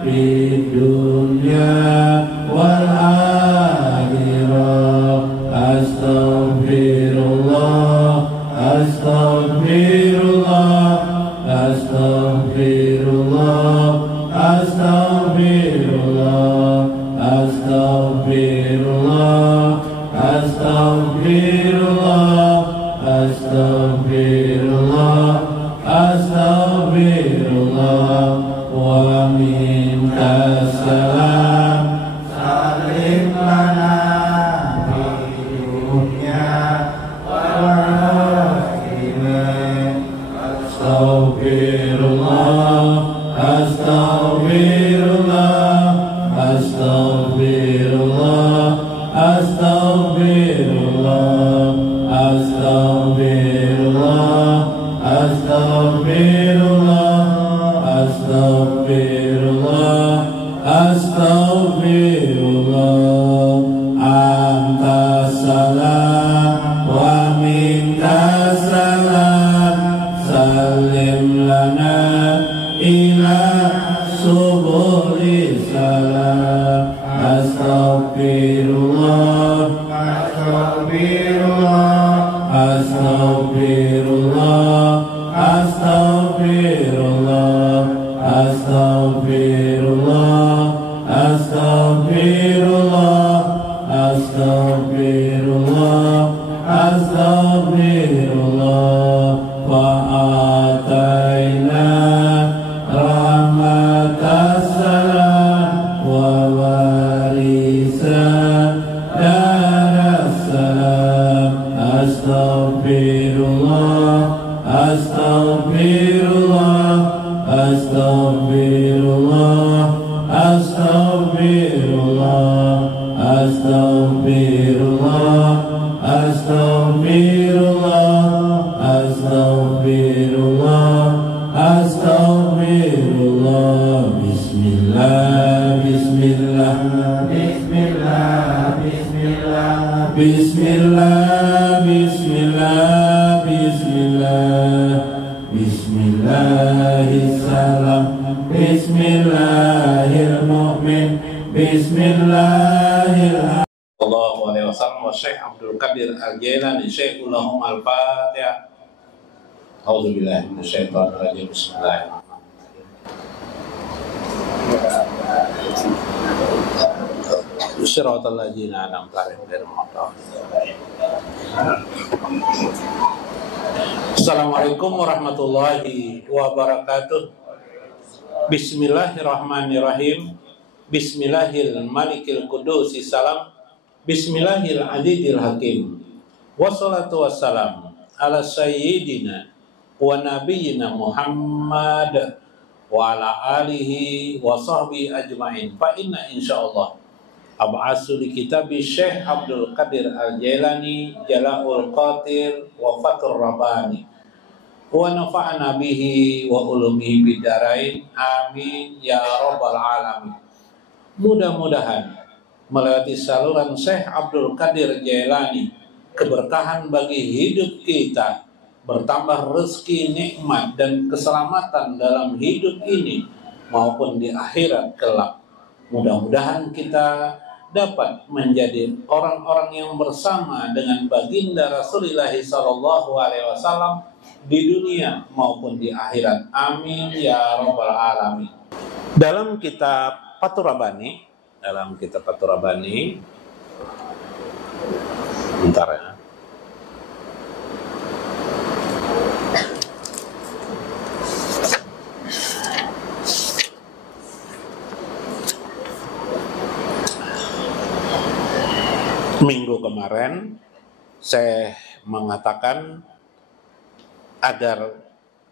fid dunya wal akhirah. Astaghfirullah, astaghfirullah, astaghfirullah, astaghfirullah, astaghfirullah, astaghfirullah, astaghfirullah, astaghfirullah. Wa minka salam, salim lana fid dunya wal akhirah. Astaghfirullah, astaghfirullah, astaghfirullah, astaghfirullah, astaghfirullah, astaghfirullah, astaghfirullah, astaghfirullah. Anta salam wa minka salam, salim lana ila subuli salam. Astaghfirullah, astaghfirullah, astaghfirullah, astaghfirullah, astaghfirullah, astaghfirullah, astaghfirullah, astaghfirullah. Wa ataina rahmatas salam wa warisa daras salam. Astaghfirullah, astaghfirullah, astaghfirullah, astaghfirullah, astaghfirullah, astaghfirullah, astaghfirullah, astaghfirullah. Bismillah, bismillah, bismillah, bismillah, bismillah, bismillah, bismillah, bismillahissalam, bismillahirmu'min, bismillahirrahmanirrahim. Sallallahu alaihi wasallam wa Syekh Abdul Qadir Al-Jailani. Syekhulahum al-Fatihah. A'udzubillahi minasyaitonir rajim. Bismillahirrahmanirrahim. Shiratal ladzina an'amta 'alaihim ghairil maghdubi 'alaihim. Assalamualaikum warahmatullahi wabarakatuh. Bismillahirrahmanirrahim. Bismillahil malikil qudusi salam. Bismillahil adidil hakim. Wassalatu wassalam ala sayyidina wa nabiyyina Muhammad wa ala alihi wa sahbihi ajma'in. Fa inna insyaallah ab'asu li kitabi Syekh Abdul Qadir Al-Jailani Jala'ul Qadir wa Fathur Rabbani wa nafa'ana bihi wa ulumihi bidarain. Amin ya rabbal alamin. Mudah-mudahan melewati saluran Syekh Abdul Qadir Jailani keberkahan bagi hidup kita, bertambah rezeki, nikmat dan keselamatan dalam hidup ini maupun di akhirat kelak. Mudah-mudahan kita dapat menjadi orang-orang yang bersama dengan baginda Rasulullah SAW di dunia maupun di akhirat. Amin ya rabbal alamin. Dalam kitab Fathur Rabbani, bentar ya. Minggu kemarin saya mengatakan agar,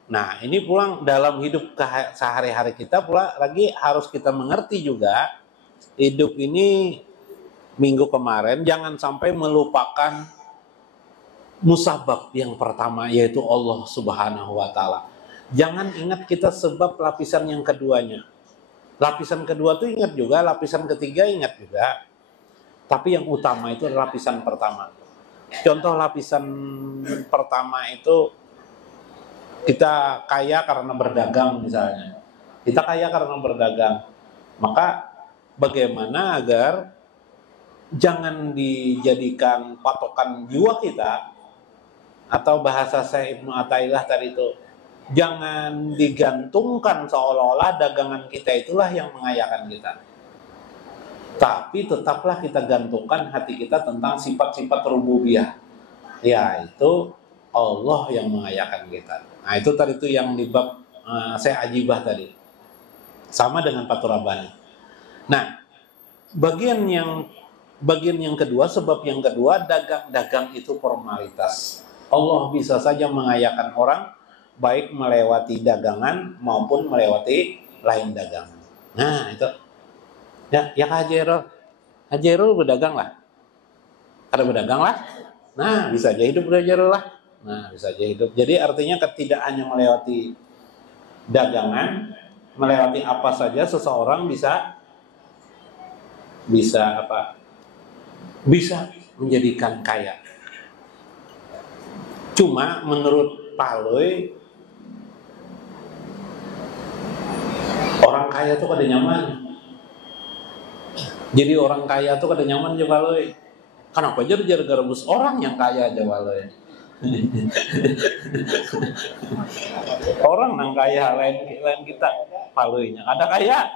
nah ini pulang dalam hidup sehari-hari kita pula lagi harus kita mengerti juga hidup ini. Minggu kemarin jangan sampai melupakan musabab yang pertama, yaitu Allah Subhanahu wa Ta'ala. Jangan ingat kita sebab lapisan yang keduanya. Lapisan kedua tuh ingat juga, lapisan ketiga ingat juga. Tapi yang utama itu adalah lapisan pertama. Contoh lapisan pertama itu kita kaya karena berdagang misalnya. Kita kaya karena berdagang. Maka bagaimana agar jangan dijadikan patokan jiwa kita, atau bahasa saya Ibnu Athaillah tadi itu, jangan digantungkan seolah-olah dagangan kita itulah yang mengayakan kita. Tapi tetaplah kita gantungkan hati kita tentang sifat-sifat rububiyah, yaitu Allah yang mengayakan kita. Nah itu tadi itu yang di bab saya ajibah tadi, sama dengan Fathur-Rabbani. Nah bagian yang kedua, sebab yang kedua, dagang itu formalitas. Allah bisa saja mengayakan orang baik melewati dagangan maupun melewati lain dagangan. Nah itu ya Haji Erol berdagang lah, ada berdagang lah. Nah bisa aja hidup Haji Erol lah. Nah bisa aja hidup. Jadi artinya tidak hanya melewati dagangan, melewati apa saja seseorang bisa apa? Bisa menjadikan kaya. Cuma menurut Paloi, orang kaya tuh kada nyaman. Jadi orang kaya tuh kada nyaman aja Paloi. Kenapa jar garbus orang yang kaya aja Paloi. Orang yang kaya lain kita Paloinya ada kaya.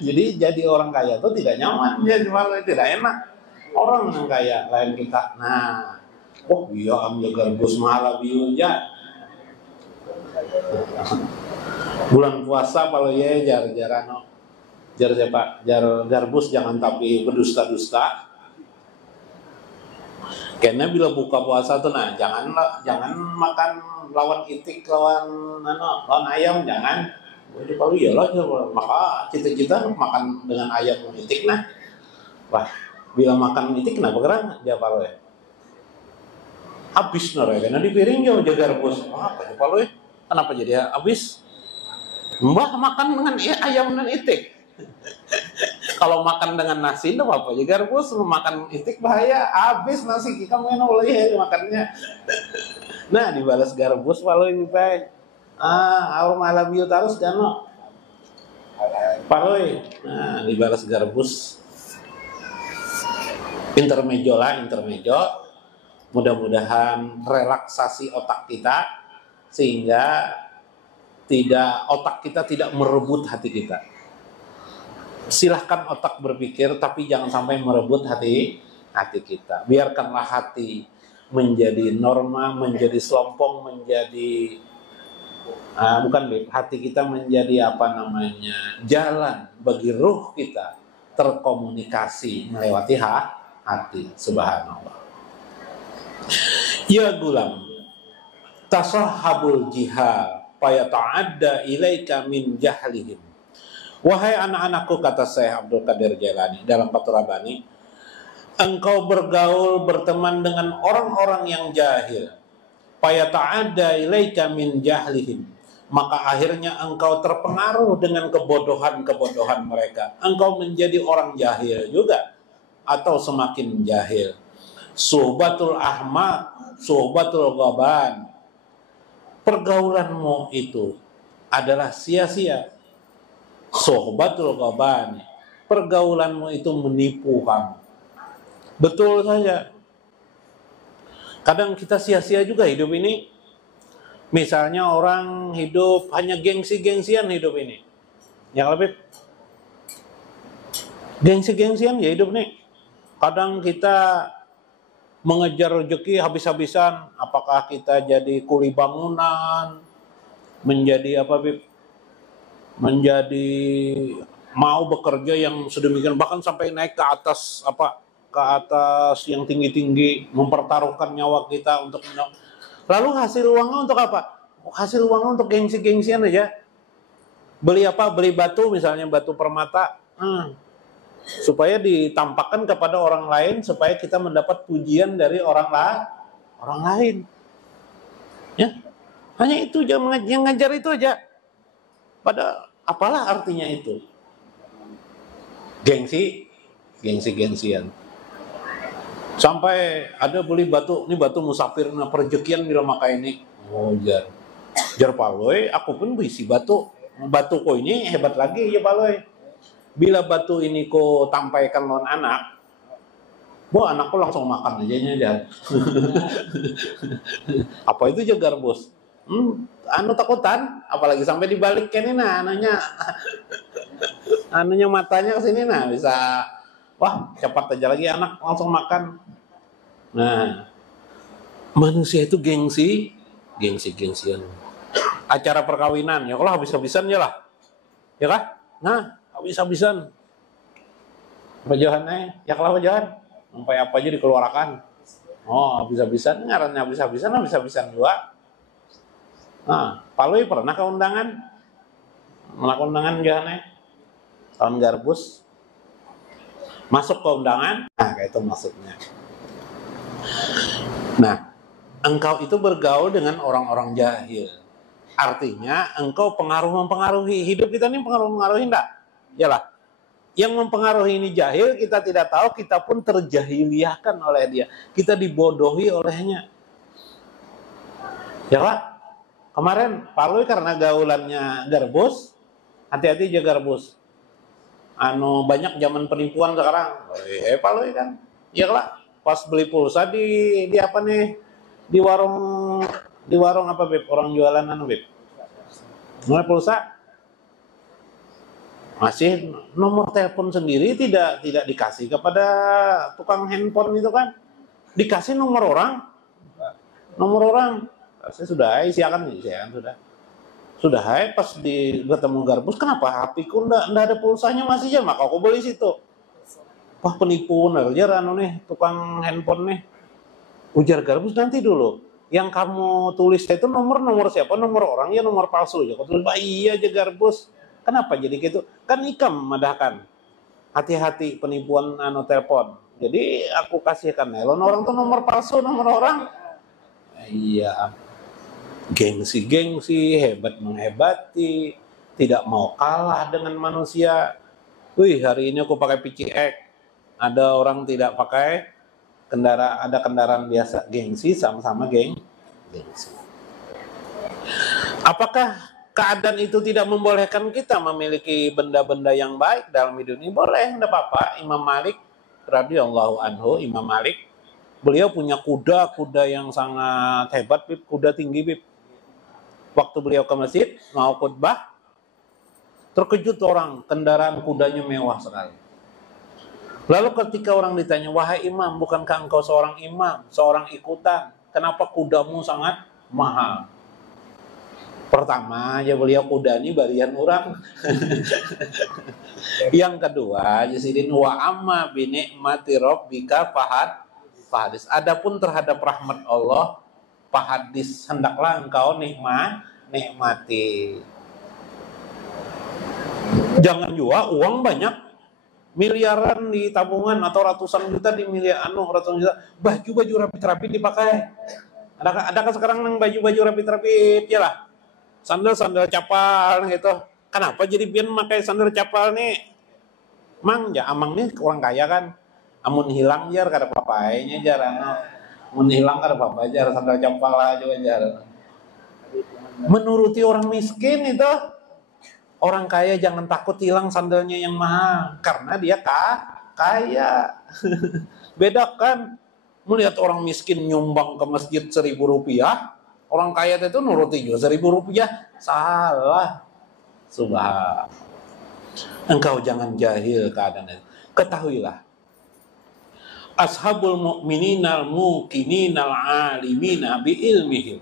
Jadi orang kaya tuh tidak nyaman, jadi Paloi tidak enak. Orang yang kaya lain kita. Nah, oh iya ambil garbus malah biuja. Bulan puasa kalau ya jar siapa? Jar garbus jangan tapi berdusta-dusta. Karena bila buka puasa tuh nah jangan makan lawan itik lawan ayam jangan. Jadi kalau iyalah maka cita-cita makan dengan ayam itik nah. Wah, bila makan itik kenapa gerang dia palo ya? Habis nore karena di piring jauh jaga rebus. Apa dia palo ya? Kenapa jadi habis? Mbah makan dengan ayam dan itik. Kalau makan dengan nasi itu apa? Jaga rebus makan itik bahaya. Habis nasi kita main oleh makannya. Nah dibalas garbus palo ini teh. Aku malam biu terus jano. Palo nah dibalas garbus. Intermejo. Mudah-mudahan relaksasi otak kita sehingga otak kita tidak merebut hati kita. Silahkan otak berpikir tapi jangan sampai merebut hati kita. Biarkanlah hati menjadi norma, menjadi selompong, menjadi hati kita menjadi jalan bagi ruh kita terkomunikasi melewati hati. Subhanallah. Ya gulam, tasahhabul jihad fayata'adda ilaika min jahlihim. Wahai anak-anakku, kata Syekh Abdul Qadir Jailani dalam Fathur-Rabbani, engkau berteman dengan orang-orang yang jahil. Fayata'adda ilaika min jahlihim. Maka akhirnya engkau terpengaruh dengan kebodohan mereka. Engkau menjadi orang jahil juga atau semakin jahil. Suhbatul ahmaq, suhbatul ghaban. Pergaulanmu itu adalah sia-sia. Suhbatul ghaban. Pergaulanmu itu menipu kamu. Betul saja. Kadang kita sia-sia juga hidup ini. Misalnya orang hidup hanya gengsi-gengsian hidup ini. Yang lebih gengsi-gengsian ya hidup nih. Kadang kita mengejar rezeki habis-habisan, apakah kita jadi kuli bangunan, menjadi menjadi mau bekerja yang sedemikian, bahkan sampai naik ke atas yang tinggi-tinggi, mempertaruhkan nyawa kita untuk lalu hasil uangnya untuk apa? Hasil uangnya untuk gengsi-gengsian aja. Beli Beli batu, misalnya batu permata. Supaya ditampakkan kepada orang lain, supaya kita mendapat pujian dari orang lain. Ya, hanya itu yang ngajar itu aja. Pada apalah artinya itu? Gengsi-gengsian. Sampai ada beli batu, ini batu musafir, nah perjekian bila maka ini. Oh jar Paloy, aku pun berisi batu. batu ko ini hebat lagi ya Paloy. Bila batu ini ko tampaikan lawan anak, anakku langsung makan aja dia. Apa itu jagar bos? Anu takutan, apalagi sampai dibalik ini nah anunya matanya ke sini nah bisa, wah cepat aja lagi anak langsung makan. Nah, manusia itu gengsian. Acara perkawinan ya kalau habis-habisan ya lah, ya kah? Nah habis-habisan, pajohannya ya kalau pajohan, sampai apa aja dikeluarkan. Oh habis-habisan, ngarannya habis-habisan juga. Nah, Palui pernah ke undangan, melakukan undangan jahannya, tahun garbus, masuk ke undangan, nah kayak itu maksudnya. Nah, engkau itu bergaul dengan orang-orang jahil. Artinya engkau mempengaruhi hidup kita ini, mempengaruhi enggak? Yalah. Yang mempengaruhi ini jahil, kita tidak tahu, kita pun terjahiliahkan oleh dia. Kita dibodohi olehnya. Ya Pak, kemarin Palui karena gaulannya garbus, hati-hati aja garbus. Banyak zaman penipuan sekarang. Palui kan. Ya lah, pas beli pulsa di apa nih? Di warung apa Beb? Orang jualan Beb? Mulai pulsa masih nomor telepon sendiri tidak dikasih kepada tukang handphone itu kan, dikasih nomor orang. Saya sudah isiakan sudah pas ketemu garbus, kenapa HP-ku ndak ada pulsanya masih ya, maka aku beli situ. Wah penipu aja nih tukang handphone nih. Ujar garbus, nanti dulu yang kamu tulis itu nomor siapa, nomor orang ya, nomor palsu ya. Aku tulis, iya aja garbus. Kenapa jadi gitu? Kan ikam memadahkan. Hati-hati penipuan telepon. Jadi aku kasihkan nelon orang tuh nomor palsu, nomor orang. Iya. Gengsi, hebat menghebati, tidak mau kalah dengan manusia. Wih, hari ini aku pakai PCX. Ada orang tidak pakai kendaraan biasa. Gengsi sama-sama gengsi. Apakah keadaan itu tidak membolehkan kita memiliki benda-benda yang baik dalam hidup ini? Boleh, tidak apa-apa. Imam Malik radhiyallahu anhu, Imam Malik, beliau punya kuda yang sangat hebat, Bib. Kuda tinggi, Bib. Waktu beliau ke masjid mau khutbah, terkejut orang, kendaraan kudanya mewah sekali. Lalu ketika orang ditanya, wahai imam, bukankah engkau seorang imam, seorang ikutan, kenapa kudamu sangat mahal? Pertama, ya beliau kuda ini barian orang. Yang kedua, Yasidin wa amma bi ni'mati rabbika fahadis. Adapun terhadap rahmat Allah, fahadis, hendaklah engkau nikmati. Jangan juga uang banyak, miliaran di tabungan atau ratusan juta di ratusan juta, baju rapi-rapi dipakai. Adakah sekarang baju rapi-rapi ya lah? Sandal capal gitu. Kenapa jadi pian pakai sandal capal nih? Mang ya amang nih orang kaya kan. Amun hilang jar kada papainya jar amun hilang kada apa jar sandal capal aja jar. Menuruti orang miskin itu. Orang kaya jangan takut hilang sandalnya yang mahal karena dia kaya. Bedakan melihat orang miskin nyumbang ke masjid 1.000 rupiah. Orang kaya itu nuruti juga 1.000 rupiah. Salah. Subhan. Engkau jangan jahil keadaan itu. Ketahuilah. Ashabul mu'mininal muqininal alimina bi ilmihim.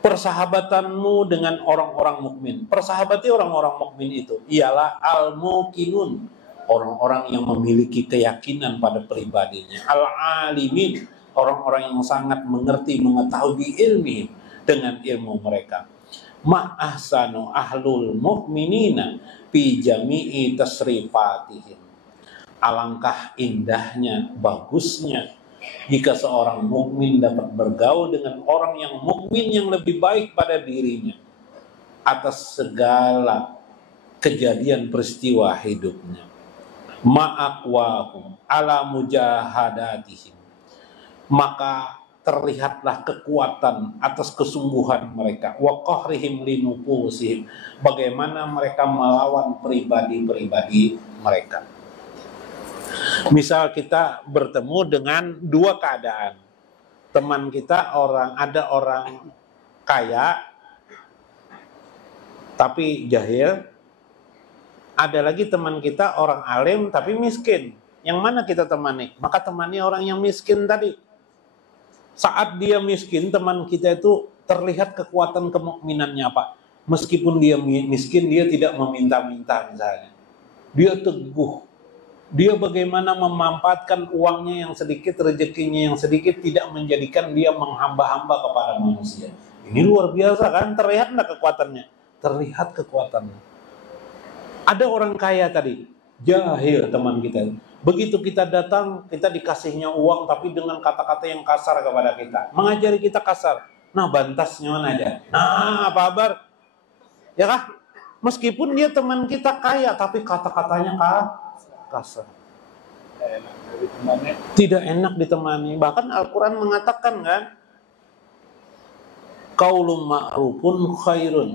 Persahabatanmu dengan orang-orang mukmin. Persahabati orang-orang mukmin itu ialah al-muqinun. Orang-orang yang memiliki keyakinan pada pribadinya. Al-alimin. Orang-orang yang sangat mengerti, mengetahui ilmu dengan ilmu mereka. Ma'ahsanu ahlul mu'minina fi jami'i tasrifatihim. Alangkah indahnya, bagusnya jika seorang mukmin dapat bergaul dengan orang yang mukmin yang lebih baik pada dirinya atas segala kejadian peristiwa hidupnya. Ma'akwahum ala mujahadatihim. Maka terlihatlah kekuatan atas kesungguhan mereka. Wa qahrihim linufusihim, bagaimana mereka melawan pribadi-pribadi mereka. Misal kita bertemu dengan dua keadaan. Teman kita ada orang kaya tapi jahil, ada lagi teman kita orang alim tapi miskin. Yang mana kita temani? Maka temani orang yang miskin tadi. Saat dia miskin, teman kita itu terlihat kekuatan kemukminannya, Pak. Meskipun dia miskin, dia tidak meminta-minta misalnya. Dia teguh. Dia bagaimana memanfaatkan uangnya yang sedikit, rezekinya yang sedikit, tidak menjadikan dia menghamba-hamba kepada manusia. Ini luar biasa kan? Terlihat enggak kekuatannya? Terlihat kekuatannya. Ada orang kaya tadi, jahil teman kita. Begitu kita datang, kita dikasihnya uang tapi dengan kata-kata yang kasar kepada kita. Mengajari kita kasar. Nah, bantasnya mana aja. Nah, apa kabar? Ya kah? Meskipun dia teman kita kaya, tapi kata-katanya kasar. Tidak enak ditemani. Bahkan Al-Quran mengatakan kan, qaulun ma'rufun khairun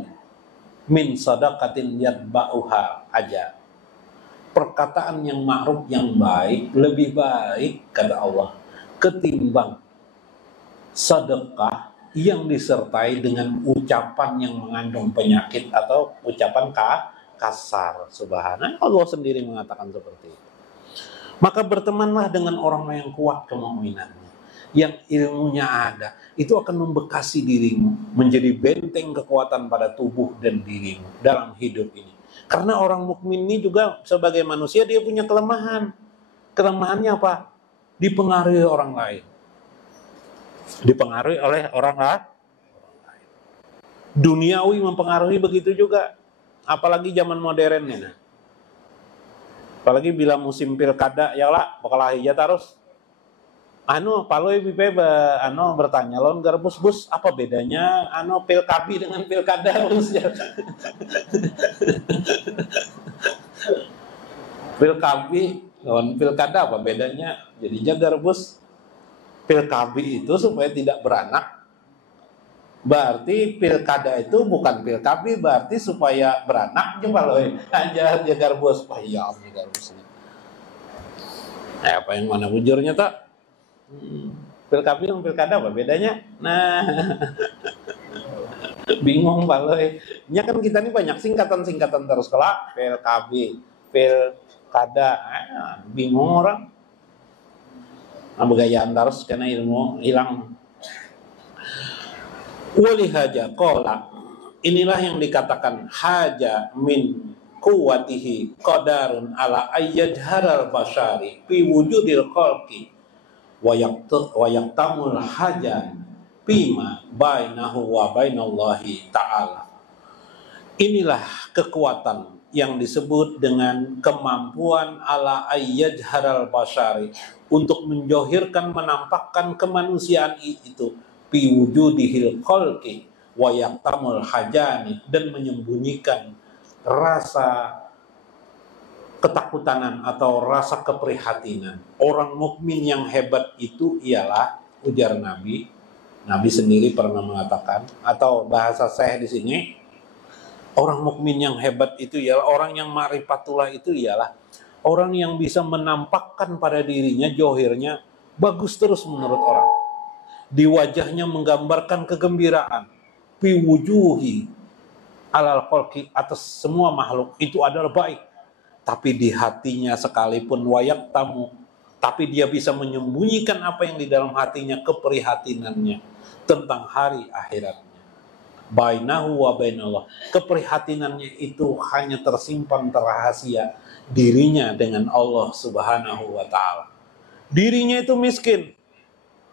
min sadaqatin yatba'uha aja. Perkataan yang ma'ruf, yang baik, lebih baik kata Allah ketimbang sedekah yang disertai dengan ucapan yang mengandung penyakit atau ucapan kasar. Subhanallah, Allah sendiri mengatakan seperti itu. Maka bertemanlah dengan orang yang kuat kemukminannya, yang ilmunya ada, itu akan membekasi dirimu, menjadi benteng kekuatan pada tubuh dan dirimu dalam hidup ini. Karena orang mukmin ini juga sebagai manusia dia punya kelemahan. Kelemahannya apa? Dipengaruhi orang lain. Dipengaruhi oleh orang lain. Duniawi mempengaruhi begitu juga. Apalagi zaman modern ini. Apalagi bila musim pilkada, ya lah, bakal hijau terus. Paloi pipe bertanya lawan garbus bus apa bedanya pilkabi dengan pilkada bus. Pilkabi lawan pilkada apa bedanya? Jadinya garbus. Pilkabi itu supaya tidak beranak. Berarti pilkada itu bukan pilkabi, berarti supaya beranak coba loh. Aja garbus, ya garbus. Apa yang mana bujurnya tak? Pilkabi dan pilkada apa bedanya? Nah, bingung baloi. Nya kan kita ini banyak singkatan-singkatan terus kelak. Pilkabi, pilkada, bingung orang. Begayaan terus karena ilmu hilang. Wali haja qala. Inilah yang dikatakan haja min quwwatihi qadarun ala ayyadharal basyari fi wujudil khalqi wa yaktamul hajan bima bainahu wa bainallahi ta'ala. Inilah kekuatan yang disebut dengan kemampuan ala ayyadharal basyari, untuk menjohirkan, menampakkan kemanusiaan itu fi wujudihil khalqi wa yaktamul hajani, dan menyembunyikan rasa ketakutanan atau rasa keprihatinan. Orang mukmin yang hebat itu ialah, ujar Nabi sendiri pernah mengatakan, atau bahasa saya di sini, orang mukmin yang hebat itu ialah orang yang ma'rifatullah, itu ialah orang yang bisa menampakkan pada dirinya, johirnya bagus terus menurut orang. Di wajahnya menggambarkan kegembiraan. Fi wujuhi alal khalqi, atas semua makhluk itu adalah baik. Tapi di hatinya sekalipun wayak tamu, tapi dia bisa menyembunyikan apa yang di dalam hatinya, keprihatinannya tentang hari akhiratnya. Bainahu wa bainallah, keprihatinannya itu hanya tersimpan terrahasia dirinya dengan Allah Subhanahu wa ta'ala. Dirinya itu miskin,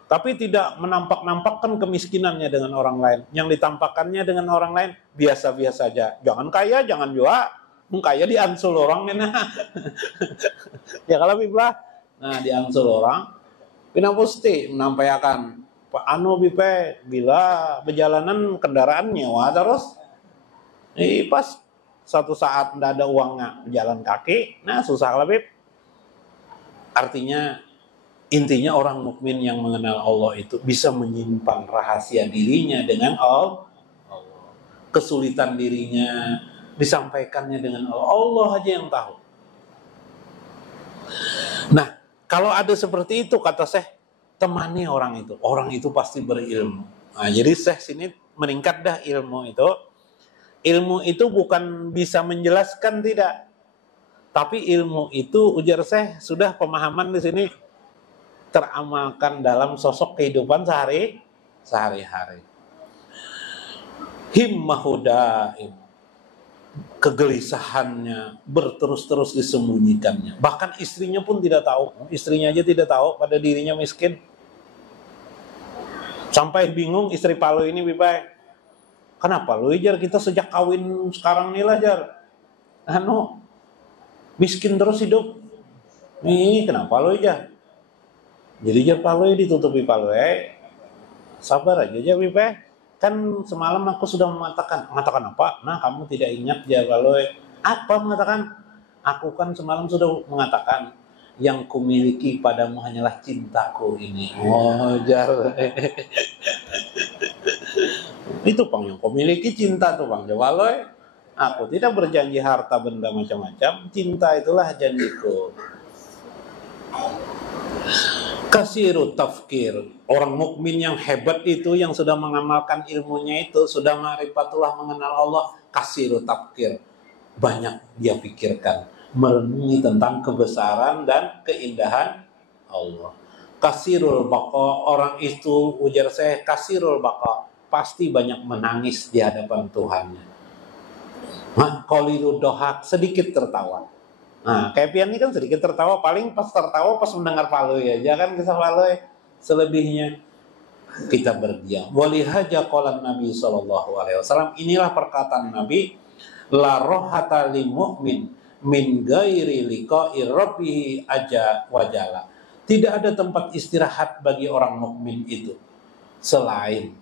tapi tidak menampak-nampakkan kemiskinannya dengan orang lain. Yang ditampakkannya dengan orang lain biasa-biasa saja. Jangan kaya, jangan juga kaya diansul orang nah. Ya kalau biblah, nah diansul orang, pina pusti menampaikan bipe bila perjalanan kendaraan nyewa terus, pas satu saat ndak ada uangnya jalan kaki, nah susah lebih. Artinya Intinya orang mukmin yang mengenal Allah itu bisa menyimpan rahasia dirinya dengan Allah. Kesulitan dirinya disampaikannya dengan Allah. Allah aja yang tahu. Nah, kalau ada seperti itu kata Syekh, temani orang itu. Orang itu pasti berilmu. Nah, jadi Syekh sini meningkat dah ilmu itu. Ilmu itu bukan bisa menjelaskan, tidak. Tapi ilmu itu ujar Syekh sudah pemahaman di sini teramalkan dalam sosok kehidupan sehari-hari. Himmahu daim, kegelisahannya berterus-terus disembunyikannya. Bahkan istrinya pun tidak tahu. Istrinya aja tidak tahu pada dirinya miskin. Sampai bingung istri Palu ini, Bipai. Kenapa lu Jar, kita sejak kawin sekarang nih lah Jar, miskin terus hidup. Ini kenapa lu Jar? Jadi Jar Palu ditutupi Palu, sabar aja Jar Bipai. Kan semalam aku sudah mengatakan apa? Nah, kamu tidak ingat Jar Palu. Apa mengatakan? Aku kan semalam sudah mengatakan yang kumiliki padamu hanyalah cintaku ini. Oh Jar. Itu Pang yang kumiliki cinta tuh Pang. Coba lo, aku tidak berjanji harta benda macam-macam. Cinta itulah janjiku. Kasirut tafkir, orang mukmin yang hebat itu yang sudah mengamalkan ilmunya itu, sudah ma'rifatullah mengenal Allah, kasirut tafkir, banyak dia pikirkan, merenungi tentang kebesaran dan keindahan Allah. Kasirul baqa, orang itu ujar saya kasirul baqa, pasti banyak menangis di hadapan Tuhannya. Qalilud dohak, sedikit tertawa. Nah, kayak Pian ini kan sedikit tertawa, paling pas tertawa pas mendengar Palu ya, jangan kisah Palu ya. Selebihnya kita berdiam. Walihaja qalan Nabi SAW, inilah perkataan Nabi, la rohata lil mu'min min ghairi liqa'i rabbih aja wajala. Tidak ada tempat istirahat bagi orang mukmin itu selain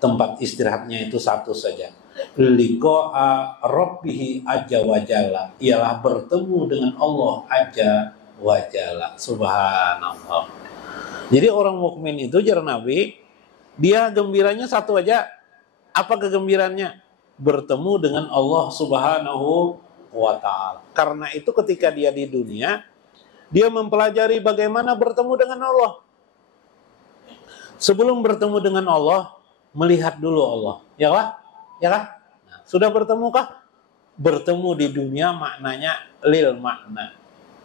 tempat istirahatnya itu satu saja, liqa'a rabbih aja wajalla, ialah bertemu dengan Allah aja wajalla. Subhanallah. Jadi orang mukmin itu jar Nabi, dia gembiranya satu aja. Apa kegembiraannya? Bertemu dengan Allah Subhanahu wa ta'ala. Karena itu ketika dia di dunia, dia mempelajari bagaimana bertemu dengan Allah. Sebelum bertemu dengan Allah, melihat dulu Allah. Ya lah? Ya kan? Nah, sudah bertemukah? Bertemu di dunia maknanya lil makna.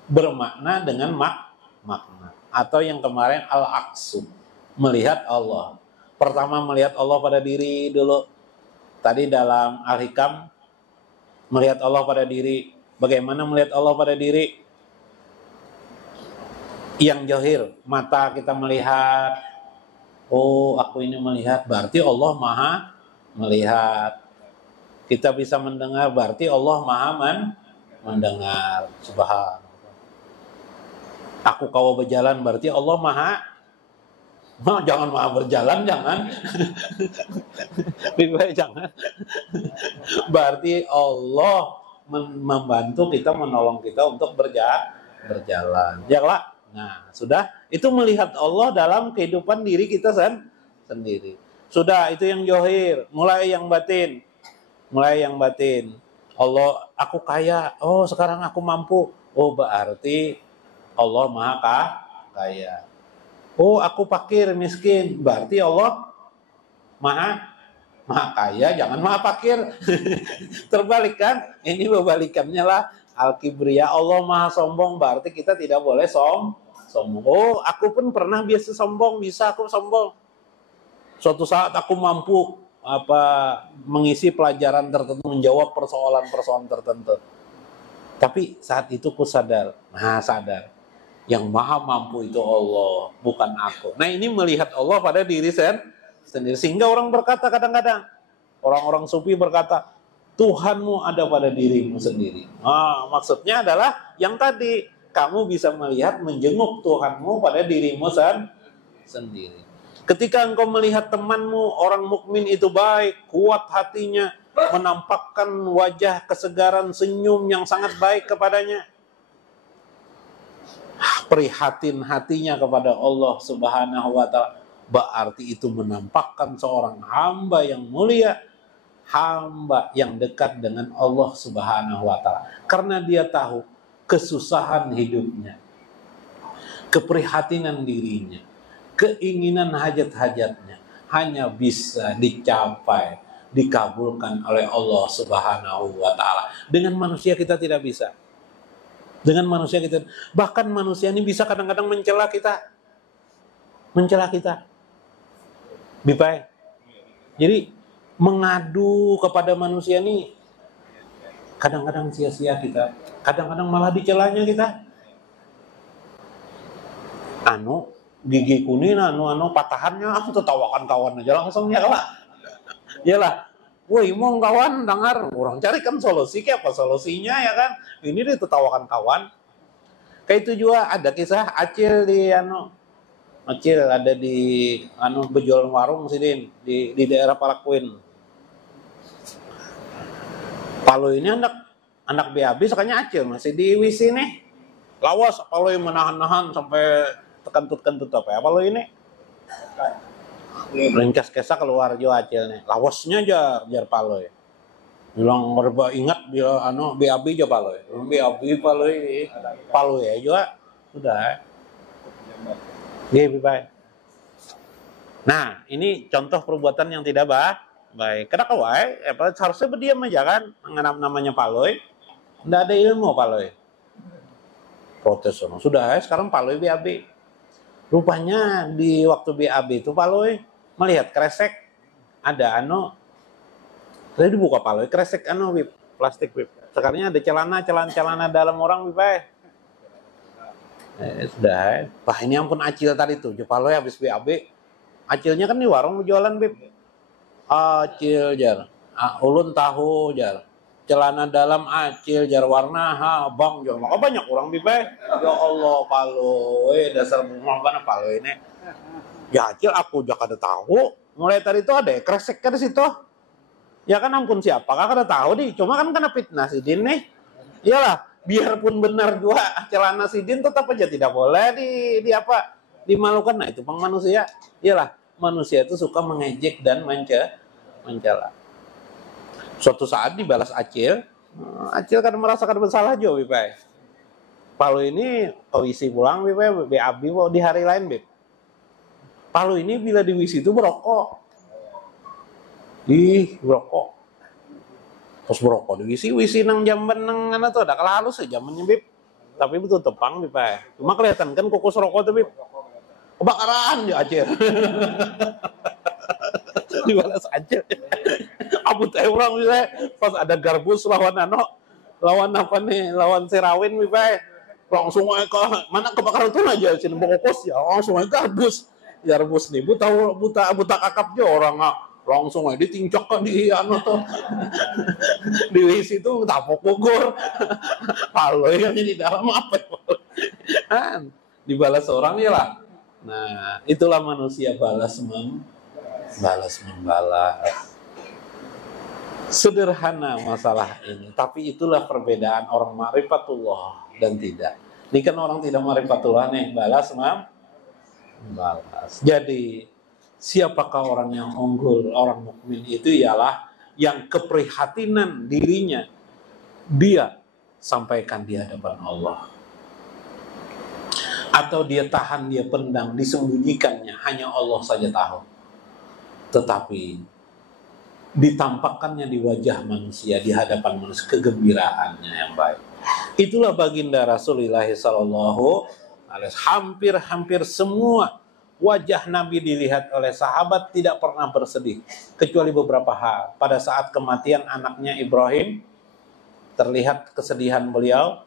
Bermakna dengan makna. Atau yang kemarin al-aqsu. Melihat Allah. Pertama melihat Allah pada diri dulu. Tadi dalam Al-Hikam, melihat Allah pada diri. Bagaimana melihat Allah pada diri? Yang johir, mata kita melihat. Oh, aku ini melihat, berarti Allah maha melihat. Kita bisa mendengar, berarti Allah maha mendengar. Subhanallah. Aku kau berjalan, berarti Allah maha. Jangan maha berjalan, jangan. Jangan. Berarti Allah membantu kita, menolong kita untuk berjalan. Janganlah. Nah, sudah. Itu melihat Allah dalam kehidupan diri kita sendiri. Sudah, itu yang johir. Mulai yang batin. Allah, aku kaya. Oh, sekarang aku mampu. Oh, berarti Allah maha kaya. Oh, aku fakir, miskin. Berarti Allah maha kaya, jangan maha fakir. Terbalik kan? Ini berbalikannya lah. Al-Kibriya, Allah maha sombong, berarti kita tidak boleh sombong. Oh, aku pun pernah biasa sombong, bisa aku sombong. Suatu saat aku mampu mengisi pelajaran tertentu, menjawab persoalan-persoalan tertentu. Tapi saat itu aku sadar, yang maha mampu itu Allah, bukan aku. Nah, ini melihat Allah pada diri sendiri. Sehingga orang berkata kadang-kadang, orang-orang sufi berkata, Tuhanmu ada pada dirimu sendiri. Nah, maksudnya adalah yang tadi, kamu bisa melihat, menjenguk Tuhanmu pada dirimu sendiri. Ketika engkau melihat temanmu, orang mukmin itu baik, kuat hatinya, menampakkan wajah kesegaran, senyum yang sangat baik kepadanya, prihatin hatinya kepada Allah Subhanahu wa taala, berarti itu menampakkan seorang hamba yang mulia, hamba yang dekat dengan Allah Subhanahu wa taala. Karena dia tahu kesusahan hidupnya, keprihatinan dirinya, keinginan hajat-hajatnya hanya bisa dicapai, dikabulkan oleh Allah Subhanahu wa taala. Dengan manusia kita tidak bisa. Dengan manusia kita, bahkan manusia ini bisa kadang-kadang mencela kita. Mencela kita. Bipai. Jadi mengadu kepada manusia ini kadang-kadang sia-sia kita. Kadang-kadang malah dicelanya kita. Gigi kuning, patahannya aku tertawakan kawan aja langsung ya lah. Yalah. Woi, mau kawan dengar orang carikan solusi, kayak apa solusinya ya kan? Ini ditertawakan kawan. Kayak itu juga ada kisah Acil di Acil ada di berjualan warung sini di daerah Palakuin. Palu ini anak BAB sekanya Acil masih di WC nih. Lawas Palu yang menahan-nahan sampai tekentut-kentut apa ya Palu ini. Ringkas kesa keluar jo Acil nih. Lawasnya jar Palu ya. Bilang merba ingat dia BAB jo Palu ya. BAB Palu ya juga sudah. Baik. Nah, ini contoh perbuatan yang tidak baik. Kenapa baik? Harusnya berdiam aja kan. Namanya Paloy. Tidak ada ilmu Paloy. Protes sono. Sudah sekarang Paloy BAB. Rupanya di waktu BAB itu Paloy melihat kresek ada saya dibuka Paloy kresek wip plastik wip. Sekarang ada celana dalam orang wip. Sudah. Wah ini ampun Acil tadi tuh. Jepaloy habis BAB. Acilnya kan di warung jualan bib. Acil jar. Ulun tahu jar. Celana dalam Acil jar warna bang jar. Maka banyak orang bib. Ya Allah Paloy dasar bunga mana Paloy ini. Ya Acil aku juga kada tahu. Mulai tadi itu ada kresek kan di situ. Ya kan ampun siapa kada tahu nih. Cuma kan kena fitnah si Din nih. Iyalah. Biarpun benar juga celana sidin tetap aja tidak boleh dimalukan. Nah itu bang manusia. Iyalah manusia itu suka mengejek dan mencela. Suatu saat dibalas Acil kan merasakan bersalah juga Bipai. Palu ini wisi pulang Bipai BAB di hari lain Bib. Palu ini bila di wisi itu berokok. Berokok. Terus berokok di wisi nang jamban nang tuh ada kalah halus ya zamannya Bib. Tapi betul tepang Bib. Cuma kelihatan kan kukus rokok tuh Bib. Kebakaran ya Acil. Dibalas Acil. Abu teh orang bisa pas ada garbus lawan apa nih? Lawan Serawin Bib. Langsung ke mana kebakaran tuh aja sini bokos ya langsung garbus. Garbus nih buta kakap jo orang langsung aja ditincok di tuh di WC itu tapok gugur Paloy kan di dalam apa kan dibalas orang ya lah. Nah itulah manusia balas membalas. Sederhana masalah ini, tapi itulah perbedaan orang ma'rifatullah dan tidak. Ini kan orang tidak ma'rifatullah nih balas membalas. Jadi siapakah orang yang unggul? Orang mukmin itu ialah yang keprihatinan dirinya dia sampaikan di hadapan Allah. Atau dia tahan, dia pendam, disembunyikannya, hanya Allah saja tahu. Tetapi ditampakkannya di wajah manusia, di hadapan manusia, kegembiraannya yang baik. Itulah baginda Rasulullah sallallahu alaihi wasallam. Hampir semua wajah Nabi dilihat oleh sahabat tidak pernah bersedih. Kecuali beberapa hal. Pada saat kematian anaknya Ibrahim, terlihat kesedihan beliau.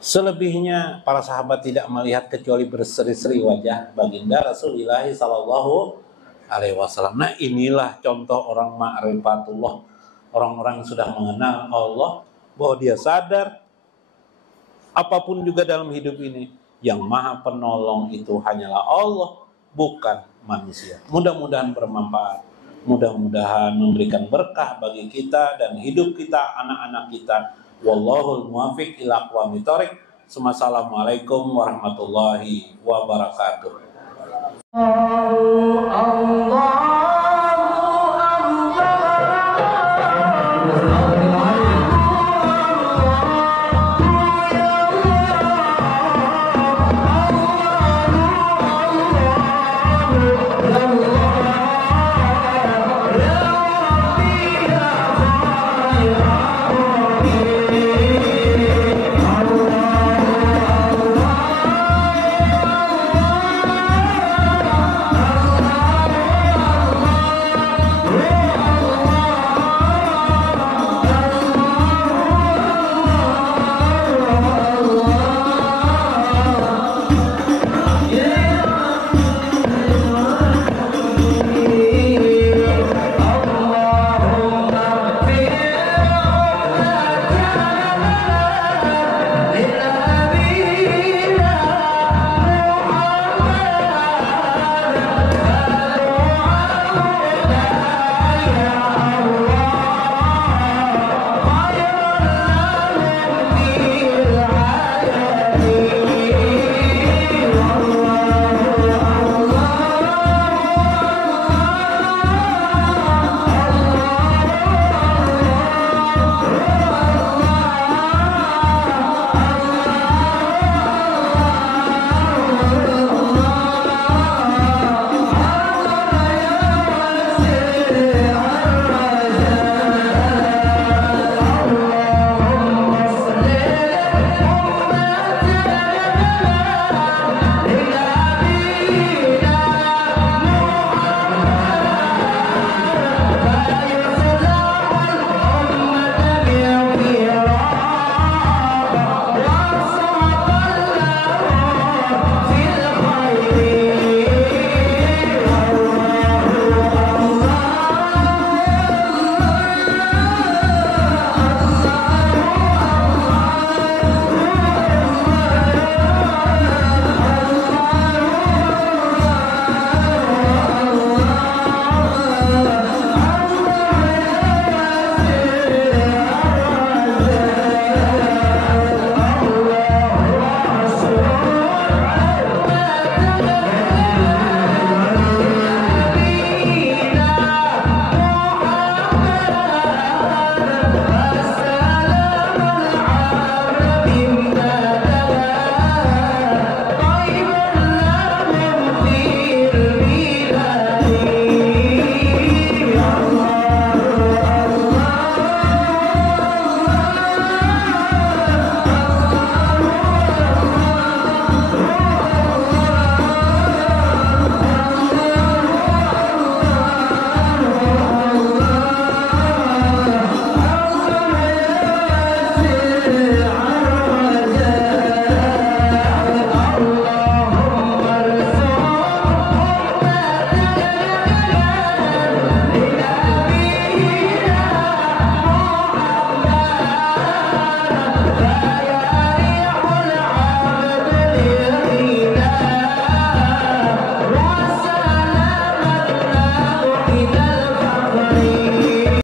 Selebihnya para sahabat tidak melihat kecuali berseri-seri wajah baginda Rasulullah sallallahu alaihi wasallam. Nah inilah contoh orang ma'rifatullah. Orang-orang yang sudah mengenal Allah, bahwa dia sadar apapun juga dalam hidup ini, yang maha penolong itu hanyalah Allah, bukan manusia. Mudah-mudahan bermanfaat. Mudah-mudahan memberikan berkah bagi kita dan hidup kita, anak-anak kita, Wallahul muwaffiq ila aqwamit thoriq. Assalamualaikum warahmatullahi wabarakatuh.